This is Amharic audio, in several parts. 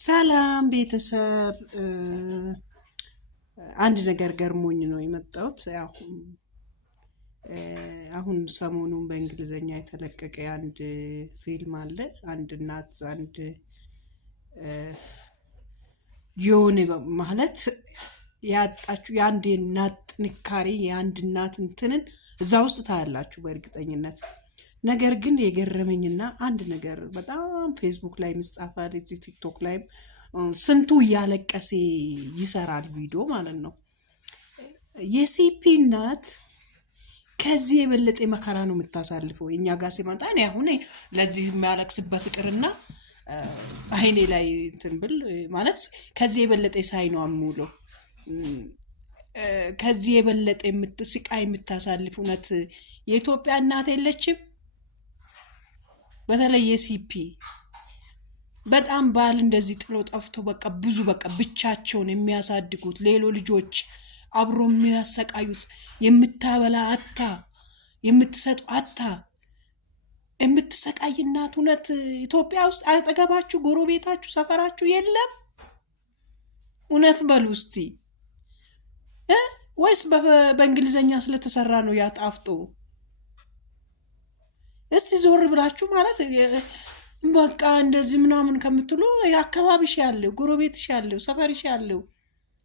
ሰላም ቤተሰብ አንድ ነገር ገርሞኝ ነው የመጣሁት። ያው አሁን ሰሞኑን በእንግሊዘኛ የተለቀቀ አንድ ፊልም አለ። አንድ እናት የሆነ ማለት ያጣችሁ የአንድ እናት ጥንካሬ የአንድ እናት እንትንን እዛ ውስጥ ታያላችሁ በእርግጠኝነት። ነገር ግን የገረመኝና አንድ ነገር በጣም ፌስቡክ ላይ ይጻፋል፣ እዚህ ቲክቶክ ላይም ስንቱ እያለቀሰ ይሰራል ቪዲዮ ማለት ነው። የሲፒ እናት ከዚህ የበለጠ መከራ ነው የምታሳልፈው። እኛ ጋር ሲመጣ እኔ አሁን ለዚህ የሚያለቅስበት ፍቅርና አይኔ ላይ እንትን ብል ማለት ከዚህ የበለጠ ሳይ ነው አምውለው። ከዚህ የበለጠ ስቃይ የምታሳልፍ እውነት የኢትዮጵያ እናት የለችም። በተለይ የሲፒ በጣም ባል እንደዚህ ጥሎ ጠፍቶ በቃ ብዙ በቃ ብቻቸውን የሚያሳድጉት ሌሎ ልጆች አብሮ የሚያሰቃዩት የምታበላ አታ የምትሰጥ አታ የምትሰቃይ እናት እውነት ኢትዮጵያ ውስጥ አጠገባችሁ ጎረቤታችሁ ሰፈራችሁ የለም? እውነት በሉ እስቲ ወይስ በእንግሊዘኛ ስለተሰራ ነው ያጣፍጦ? እስቲ ዞር ብላችሁ ማለት በቃ እንደዚህ ምናምን ከምትሉ የአካባቢሽ ያለው ጎረቤትሽ ያለው ሰፈርሽ ያለው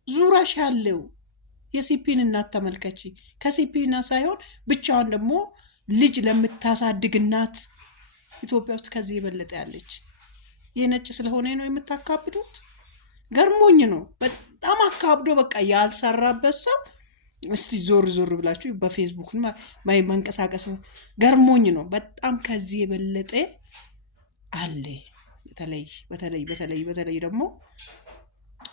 ዙራሽ ያለው የሲፒን እናት ተመልከቺ። ከሲፒና ሳይሆን ብቻዋን ደግሞ ልጅ ለምታሳድግ እናት ኢትዮጵያ ውስጥ ከዚህ የበለጠ ያለች የነጭ ስለሆነ ነው የምታካብዱት። ገርሞኝ ነው በጣም አካብዶ በቃ ያልሰራበት ሰው እስቲ ዞር ብላችሁ በፌስቡክ መንቀሳቀስ ገርሞኝ ነው በጣም ከዚህ የበለጠ አለ። በተለይ ደግሞ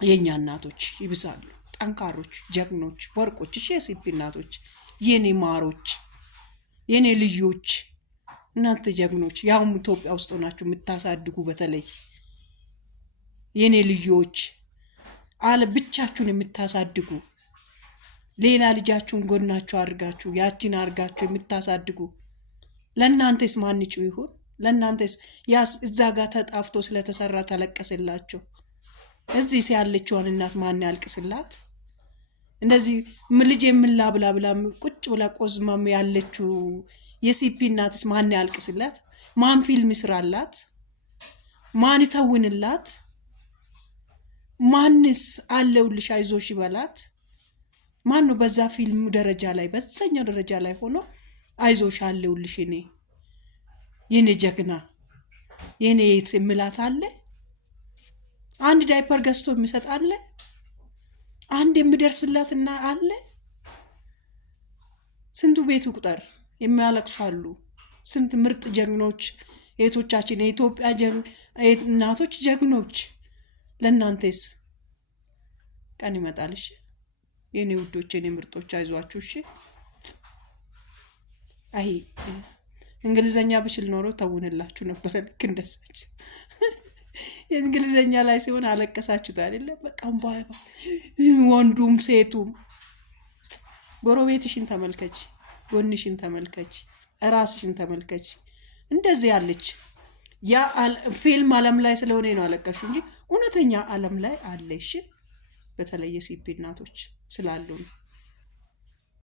የኛ እናቶች ይብሳሉ፣ ጠንካሮች፣ ጀግኖች፣ ወርቆች። እሺ የሲፒ እናቶች የኔ ማሮች፣ የኔ ልጆች፣ እናንተ ጀግኖች ያው ኢትዮጵያ ውስጥ ሆናችሁ የምታሳድጉ በተለይ የኔ ልጆች አለ ብቻችሁን የምታሳድጉ ሌላ ልጃችሁን ጎናችሁ አድርጋችሁ ያቺን አድርጋችሁ የምታሳድጉ ለእናንተስ ማንጩ ይሁን? ለእናንተስ እዛ ጋር ተጣፍቶ ስለተሰራ ተለቀሰላችሁ? እዚህ ያለችውን እናት ማን ያልቅስላት? እንደዚህ ልጅ የምላብላ ብላ ቁጭ ብላ ቆዝማም ያለችው የሲፒ እናትስ ማን ያልቅስላት? ማን ፊልም ይስራላት? ማን ይተውንላት? ማንስ አለውልሽ አይዞሽ ይበላት? ማን ነው በዛ ፊልም ደረጃ ላይ በዛኛው ደረጃ ላይ ሆኖ አይዞሽ አለውልሽ የኔ ጀግና የኔ የት ምላት አለ? አንድ ዳይፐር ገዝቶ የሚሰጥ አለ? አንድ የሚደርስላትና አለ? ስንቱ ቤቱ ቁጥር የሚያለቅሱ አሉ። ስንት ምርጥ ጀግኖች እህቶቻችን የኢትዮጵያ እናቶች ጀግኖች። ለእናንተስ ቀን ይመጣል። እሺ የኔ ውዶች የኔ ምርጦች አይዟችሁ። እሺ አይ እንግሊዘኛ ብችል ኖሮ ተውንላችሁ ነበር ልክ እንደሳች። የእንግሊዘኛ ላይ ሲሆን አለቀሳችሁት አይደለ? በቃ ወንዱም ሴቱም። ጎረቤትሽን ተመልከች፣ ጎንሽን ተመልከች፣ ራስሽን ተመልከች። እንደዚህ ያለች ያ ፊልም ዓለም ላይ ስለሆነ ነው አለቀሹ እንጂ እውነተኛ ዓለም ላይ አለ። እሺ በተለይ የሲፒ እናቶች ስላሉ ነው።